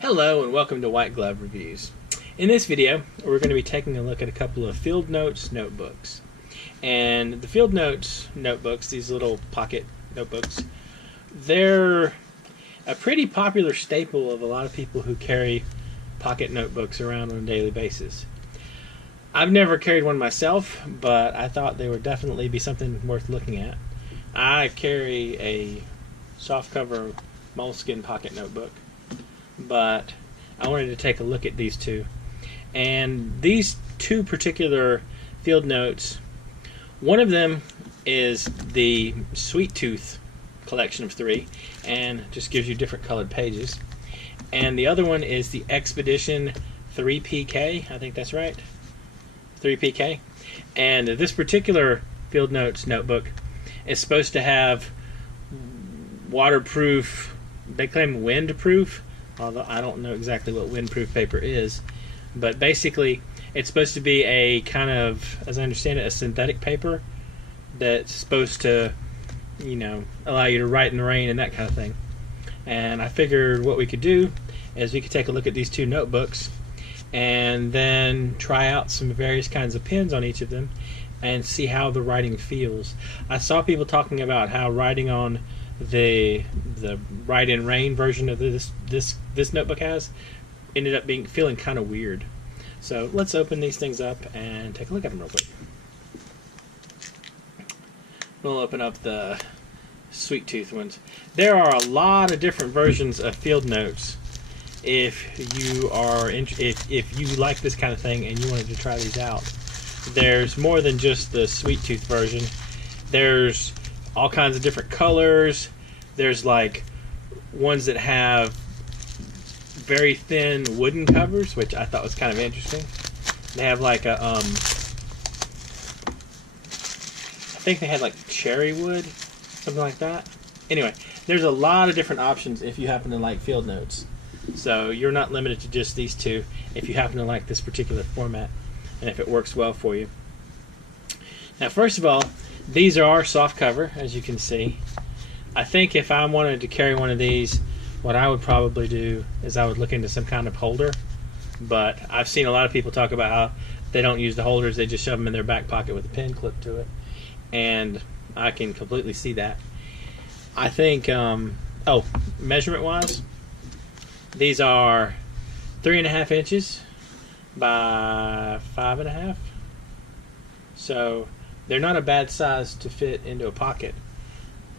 Hello and welcome to White Glove Reviews. In this video, we're going to be taking a look at a couple of Field Notes notebooks. And the Field Notes notebooks, these little pocket notebooks, they're a pretty popular staple of a lot of people who carry pocket notebooks around on a daily basis. I've never carried one myself, but I thought they would definitely be something worth looking at. I carry a softcover moleskin pocket notebook, but I wanted to take a look at these two. And these two particular Field Notes, one of them is the Sweet Tooth collection of 3 and just gives you different colored pages. And the other one is the Expedition 3PK, I think that's right, 3PK. And this particular Field Notes notebook is supposed to have waterproof, they claim windproof, although I don't know exactly what windproof paper is, but basically it's supposed to be a kind of, as I understand it, a synthetic paper that's supposed to, you know, allow you to write in the rain and that kind of thing. And I figured what we could do is we could take a look at these two notebooks and then try out some various kinds of pens on each of them and see how the writing feels. I saw people talking about how writing on the Write in Rain version of this notebook ended up feeling kind of weird. So let's open these things up and take a look at them real quick. We'll open up the Sweet Tooth ones. There are a lot of different versions of Field Notes. If you are if you like this kind of thing and you wanted to try these out, there's more than just the Sweet Tooth version. There's all kinds of different colors. There's like ones that have very thin wooden covers, which I thought was kind of interesting. They have like a I think they had like cherry wood, something like that. Anyway, there's a lot of different options if you happen to like Field Notes. So you're not limited to just these two if you happen to like this particular format and if it works well for you. Now, first of all, these are soft cover, as you can see. I think if I wanted to carry one of these, what I would probably do is I would look into some kind of holder. But I've seen a lot of people talk about how they don't use the holders, they just shove them in their back pocket with a pen clip to it. And I can completely see that. I think, measurement-wise, these are 3.5 inches by 5.5. So they're not a bad size to fit into a pocket.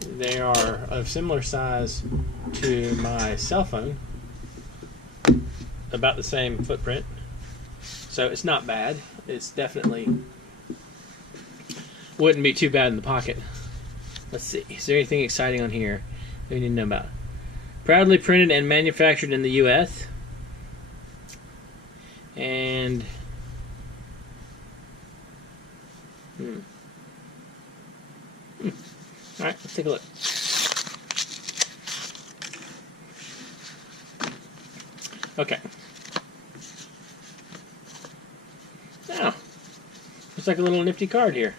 They are of similar size to my cell phone, about the same footprint. So it's not bad. It's definitely wouldn't be too bad in the pocket. Let's see. Is there anything exciting on here that we need to know about? Proudly printed and manufactured in the U.S. And all right, let's take a look. Okay. Now, looks like a little nifty card here.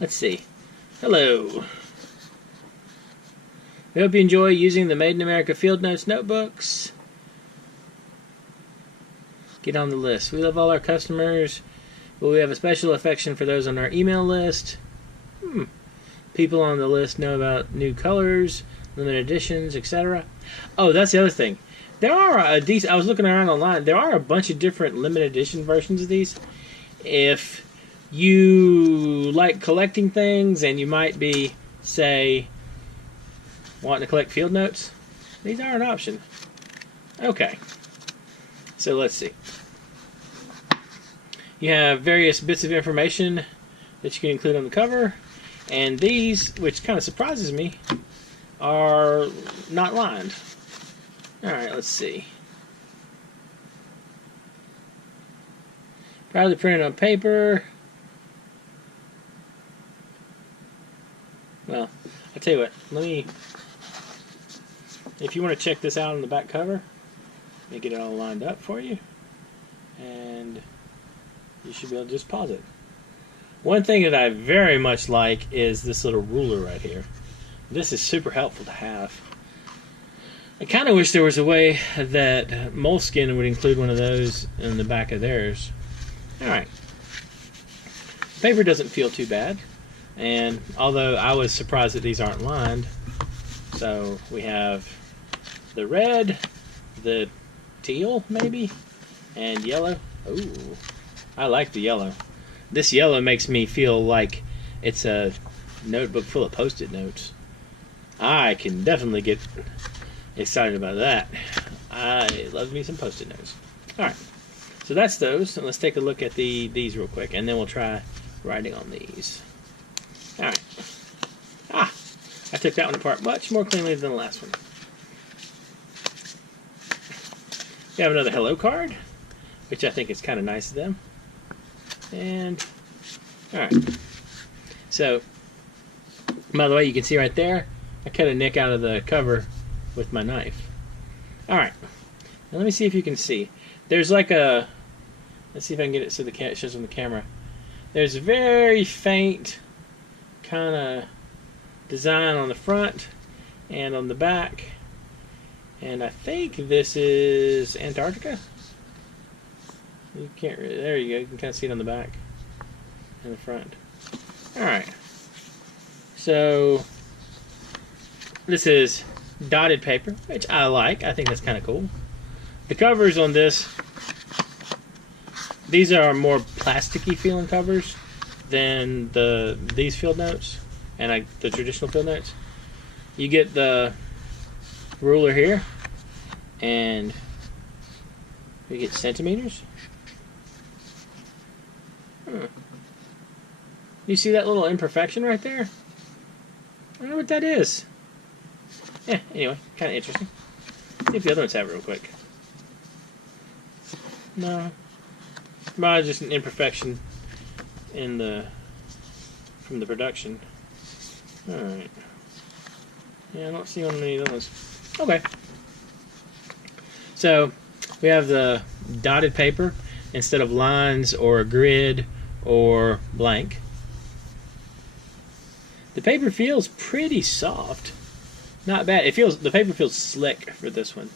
Let's see. Hello. We hope you enjoy using the Made in America Field Notes notebooks. Get on the list. We love all our customers, but we have a special affection for those on our email list. People on the list know about new colors, limited editions, etc. Oh, that's the other thing. There are I was looking around online. There are a bunch of different limited edition versions of these. If you like collecting things and you might be, say, wanting to collect Field Notes, these are an option. Okay. So let's see. You have various bits of information that you can include on the cover. And these, which kind of surprises me, are not lined. Alright, let's see. Proudly printed on paper. Well, I'll tell you what, if you want to check this out on the back cover, let me get it all lined up for you. And you should be able to just pause it. One thing that I very much like is this little ruler right here. This is super helpful to have. I kind of wish there was a way that Moleskine would include one of those in the back of theirs. Alright. The paper doesn't feel too bad. And although I was surprised that these aren't lined, so we have the red, the teal maybe, and yellow. Ooh, I like the yellow. This yellow makes me feel like it's a notebook full of post-it notes. I can definitely get excited about that. I love me some post-it notes. Alright, so that's those. And let's take a look at these real quick, and then we'll try writing on these. Alright. I took that one apart much more cleanly than the last one. We have another hello card, which I think is kind of nice of them. And, alright. So, by the way, you can see right there, I cut a nick out of the cover with my knife. Alright. Now let me see if you can see. There's like a, let's see if I can get it so it shows on the camera. There's a very faint kind of design on the front and on the back. And I think this is Antarctica. You can't really, there you go, you can kind of see it on the back and the front. Alright. So, this is dotted paper, which I like. I think that's kind of cool. The covers on this, these are more plasticky feeling covers than these field notes and the traditional field notes. You get the ruler here, and you get centimeters. You see that little imperfection right there? I don't know what that is. Yeah, anyway, kind of interesting. See if the other ones have it real quick. No. Probably just an imperfection in from the production. Alright. Yeah, I don't see on any of those. Okay. So, we have the dotted paper instead of lines or a grid or blank. The paper feels pretty soft. Not bad. The paper feels slick for this one.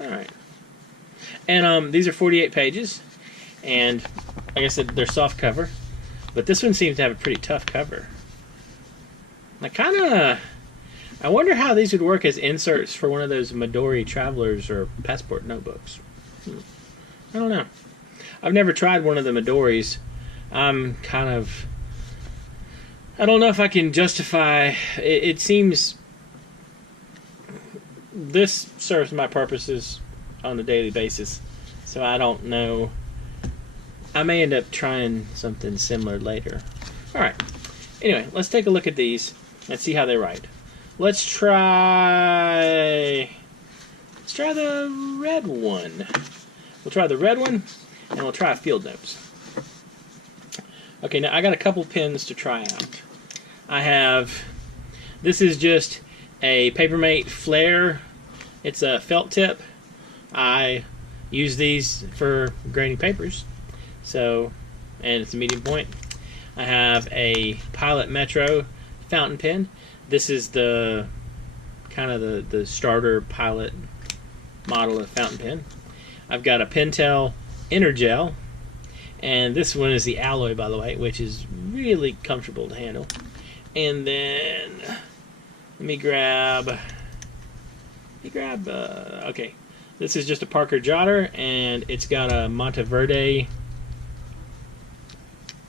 Alright. And these are 48 pages. And like I said, they're soft cover. But this one seems to have a pretty tough cover. I wonder how these would work as inserts for one of those Midori Travelers or Passport notebooks. I don't know. I've never tried one of the Midoris. I don't know if I can justify... It seems... This serves my purposes on a daily basis. So I don't know. I may end up trying something similar later. Alright. Anyway, let's take a look at these and see how they write. Let's try the red one. We'll try the red one, and we'll try field notes. Okay, now I got a couple pens to try out. This is just a Papermate Flare. It's a felt tip. I use these for grading papers. So, and it's a medium point. I have a Pilot Metro fountain pen. This is the kind of the starter Pilot model of fountain pen. I've got a Pentel Inner Gel, and this one is the alloy, by the way, which is really comfortable to handle. And then let me grab. Okay, this is just a Parker Jotter, and it's got a Monteverde.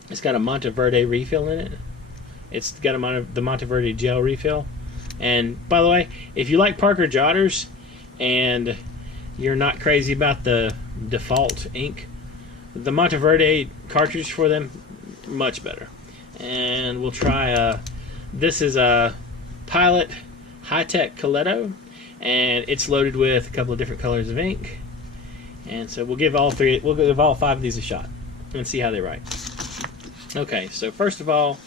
It's got a Monteverde refill in it. It's got the Monteverde Gel refill. And by the way, if you like Parker Jotters and you're not crazy about the default ink, the Monteverde cartridge for them, much better. And we'll try this is a Pilot High-Tech Coletto, and it's loaded with a couple of different colors of ink. And so we'll give all five of these a shot and see how they write. Okay, so first of all,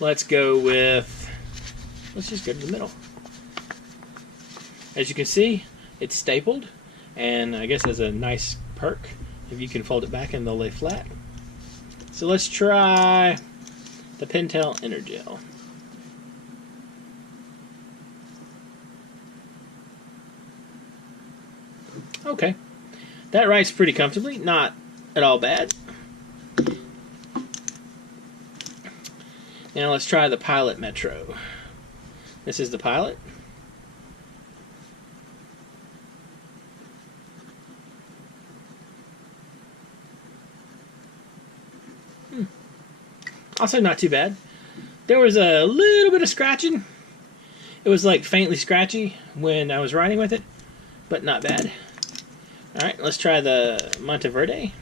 let's just go to the middle. As you can see, it's stapled, and I guess as a nice perk, if you can fold it back and they'll lay flat. So let's try the Pentel Inner Gel. Okay. That writes pretty comfortably. Not at all bad. Now let's try the Pilot Metro. This is the Pilot. Also not too bad. There was a little bit of scratching. It was like faintly scratchy when I was writing with it, but not bad. Alright, let's try the Monteverde.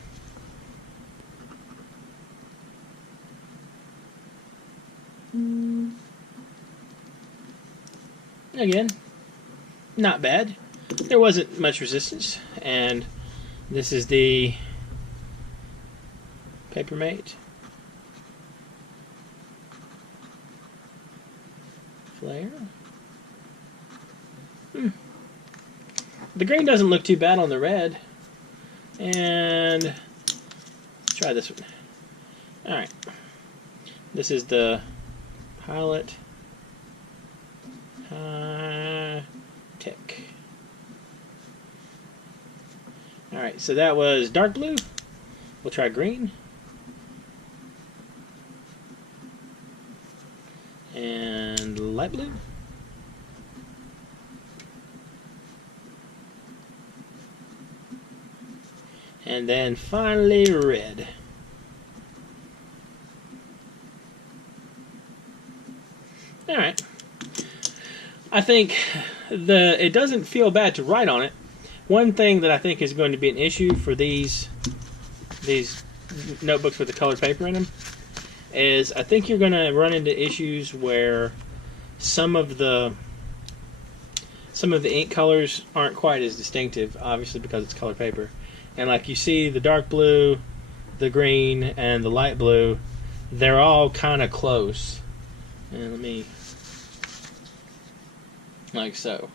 Again, not bad. There wasn't much resistance, and this is the Papermate Flare. The green doesn't look too bad on the red. And let's try this one. Alright. This is the Pilot Tech. Alright, so that was dark blue. We'll try green. And light blue. And then finally red. Alright. I think it doesn't feel bad to write on it. One thing that I think is going to be an issue for these notebooks with the colored paper in them is I think you're going to run into issues where some of the ink colors aren't quite as distinctive, obviously because it's colored paper. And like you see, the dark blue, the green, and the light blue, they're all kind of close. And let me, like so.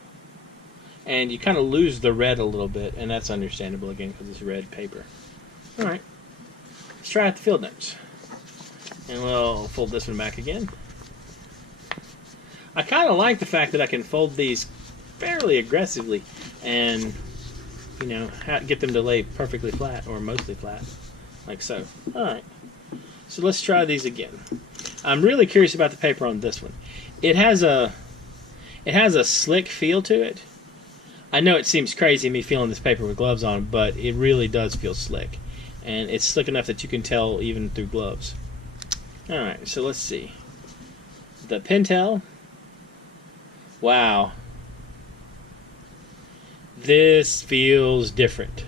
And you kind of lose the red a little bit, and that's understandable again because it's red paper. Alright, let's try out the field notes. And we'll fold this one back again. I kind of like the fact that I can fold these fairly aggressively and, you know, get them to lay perfectly flat or mostly flat, like so. Alright, so let's try these again. I'm really curious about the paper on this one. It has a slick feel to it. I know it seems crazy me feeling this paper with gloves on, but it really does feel slick. And it's slick enough that you can tell even through gloves. Alright, so let's see. The Pentel. Wow. This feels different.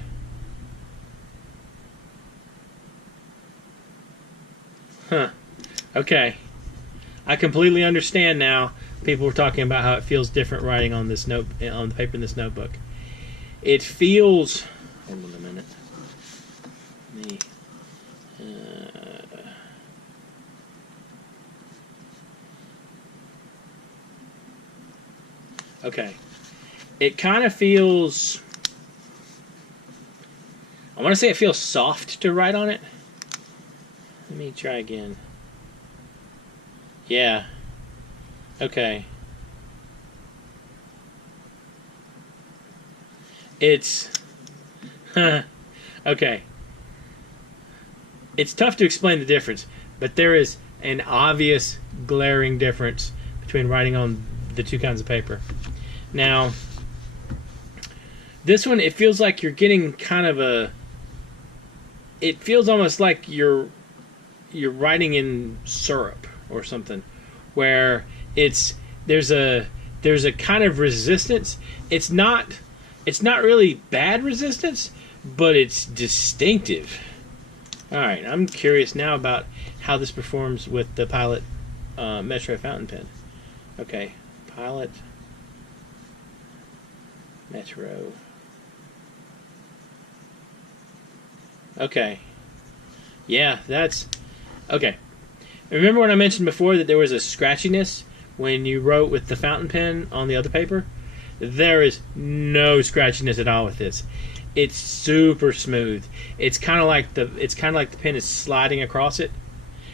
Huh. Okay. I completely understand now. People were talking about how it feels different writing on this on the paper in this notebook. It feels. Hold on a minute. Okay. It kind of feels. I want to say it feels soft to write on it. Let me try again. Yeah. Okay. It's... okay. It's tough to explain the difference, but there is an obvious glaring difference between writing on the two kinds of paper. Now, this one, it feels like you're getting kind of a... It feels almost like you're writing in syrup or something, where there's a kind of resistance. It's not really bad resistance, but it's distinctive. All right, I'm curious now about how this performs with the Pilot Metro fountain pen. Okay, Pilot Metro. Okay. Yeah, that's... Okay. Remember when I mentioned before that there was a scratchiness when you wrote with the fountain pen on the other paper? There is no scratchiness at all with this. It's super smooth. It's kind of like the pen is sliding across it.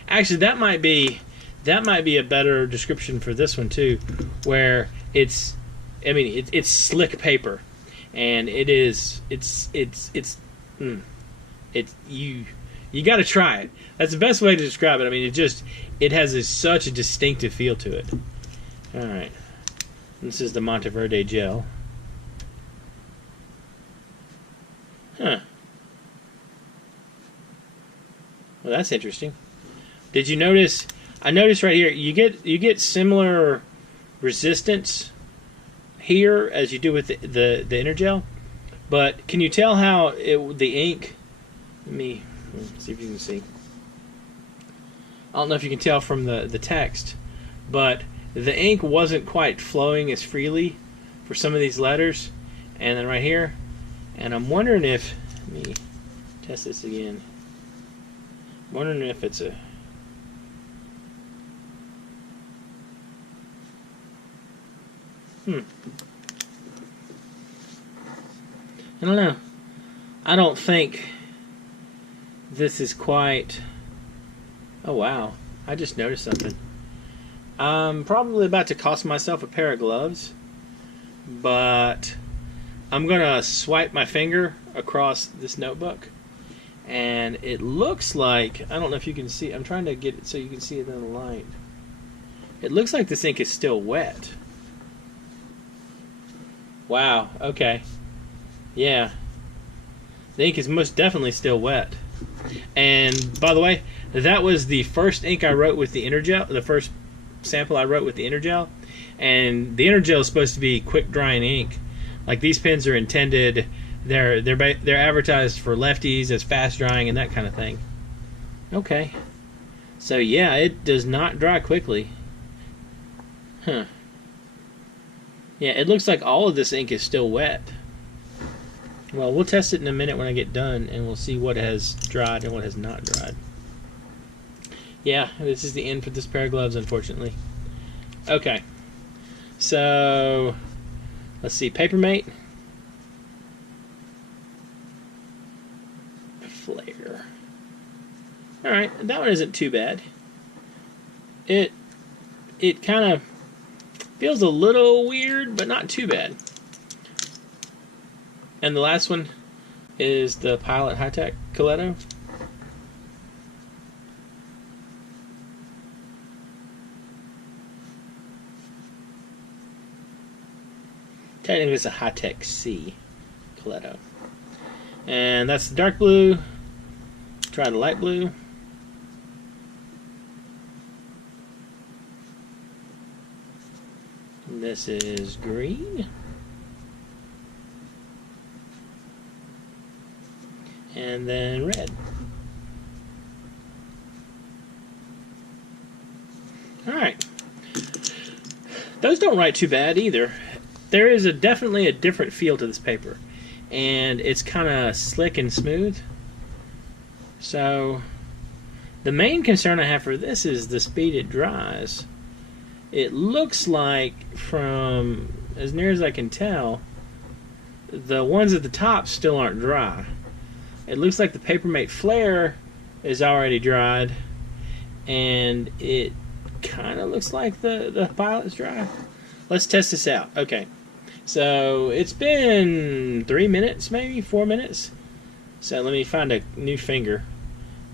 Actually, that might be a better description for this one too, where it's slick paper, and it's you got to try it. That's the best way to describe it. I mean, it has such a distinctive feel to it. All right, this is the Monteverde Gel. Huh. Well, that's interesting. Did you notice? I noticed right here you get similar resistance here as you do with the Energel, but can you tell how the ink? Let me see if you can see. I don't know if you can tell from the text, but the ink wasn't quite flowing as freely for some of these letters, and then right here, and I'm wondering if, let me test this again. I'm wondering if it's a I don't know. I don't think this is quite... Oh, wow. I just noticed something. I'm probably about to cost myself a pair of gloves, but I'm going to swipe my finger across this notebook, and it looks like... I don't know if you can see... I'm trying to get it so you can see it in the light. It looks like this ink is still wet. Wow, okay. Yeah. The ink is most definitely still wet. And, by the way, that was the first ink I wrote with the Energel, the first sample I wrote with the Energel. And the Energel is supposed to be quick-drying ink. Like, these pens are intended, they're advertised for lefties as fast-drying and that kind of thing. Okay. So, yeah, it does not dry quickly. Huh. Yeah, it looks like all of this ink is still wet. Well, we'll test it in a minute when I get done, and we'll see what has dried and what has not dried. Yeah, this is the end for this pair of gloves, unfortunately. Okay. So, let's see. Papermate. Flare. Alright, that one isn't too bad. It kind of feels a little weird, but not too bad. And the last one is the Pilot High-Tech Coletto. Technically it's a High-Tech C Coletto. And that's the dark blue. Try the light blue. This is green. And then red. Alright. Those don't write too bad either. There is definitely a different feel to this paper. And it's kind of slick and smooth. So, the main concern I have for this is the speed it dries. It looks like, from as near as I can tell, the ones at the top still aren't dry. It looks like the Papermate Flare is already dried, and it kind of looks like the Pilot's dry. Let's test this out. Okay, so it's been 3 minutes, maybe 4 minutes. So let me find a new finger.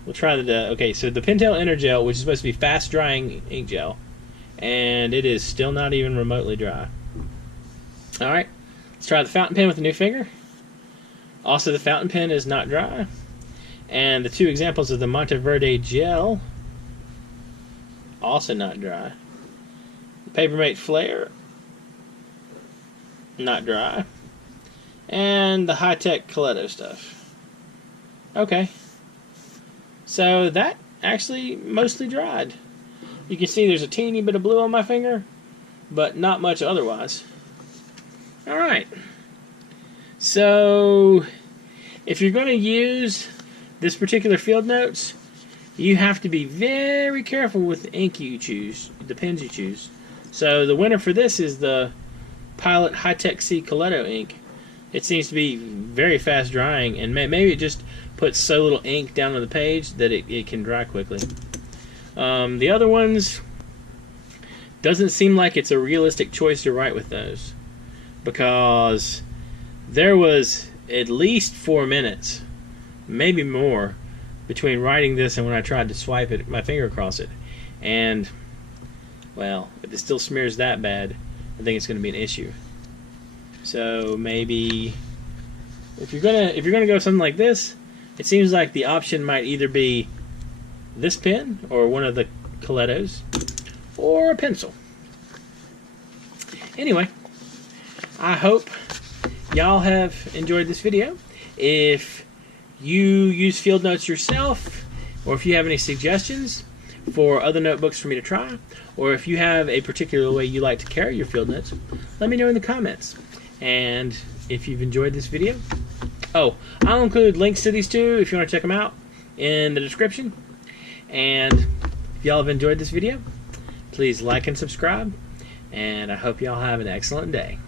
We'll try okay, so the Pentel Energel, which is supposed to be fast drying ink gel, and it is still not even remotely dry. Alright, let's try the fountain pen with a new finger. Also, the fountain pen is not dry. And the two examples of the Monteverde Gel, also not dry. The Papermate Flare, not dry. And the High-Tech Coletto stuff. Okay. So that actually mostly dried. You can see there's a teeny bit of blue on my finger, but not much otherwise. Alright. So, if you're going to use this particular field notes, you have to be very careful with the ink you choose, the pens you choose. So the winner for this is the Pilot High-Tech C Coletto ink. It seems to be very fast drying, and maybe it just puts so little ink down on the page that it can dry quickly. The other ones, doesn't seem like it's a realistic choice to write with those, because there was at least 4 minutes, maybe more, between writing this and when I tried to swipe it, my finger across it. And, well, if it still smears that bad, I think it's going to be an issue. So maybe if you're gonna go something like this, it seems like the option might either be this pen or one of the Colettos or a pencil. Anyway, I hope y'all have enjoyed this video. If you use field notes yourself, or if you have any suggestions for other notebooks for me to try, or if you have a particular way you like to carry your field notes, let me know in the comments. And if you've enjoyed this video, I'll include links to these two if you want to check them out in the description. And if y'all have enjoyed this video, please like and subscribe, and I hope y'all have an excellent day.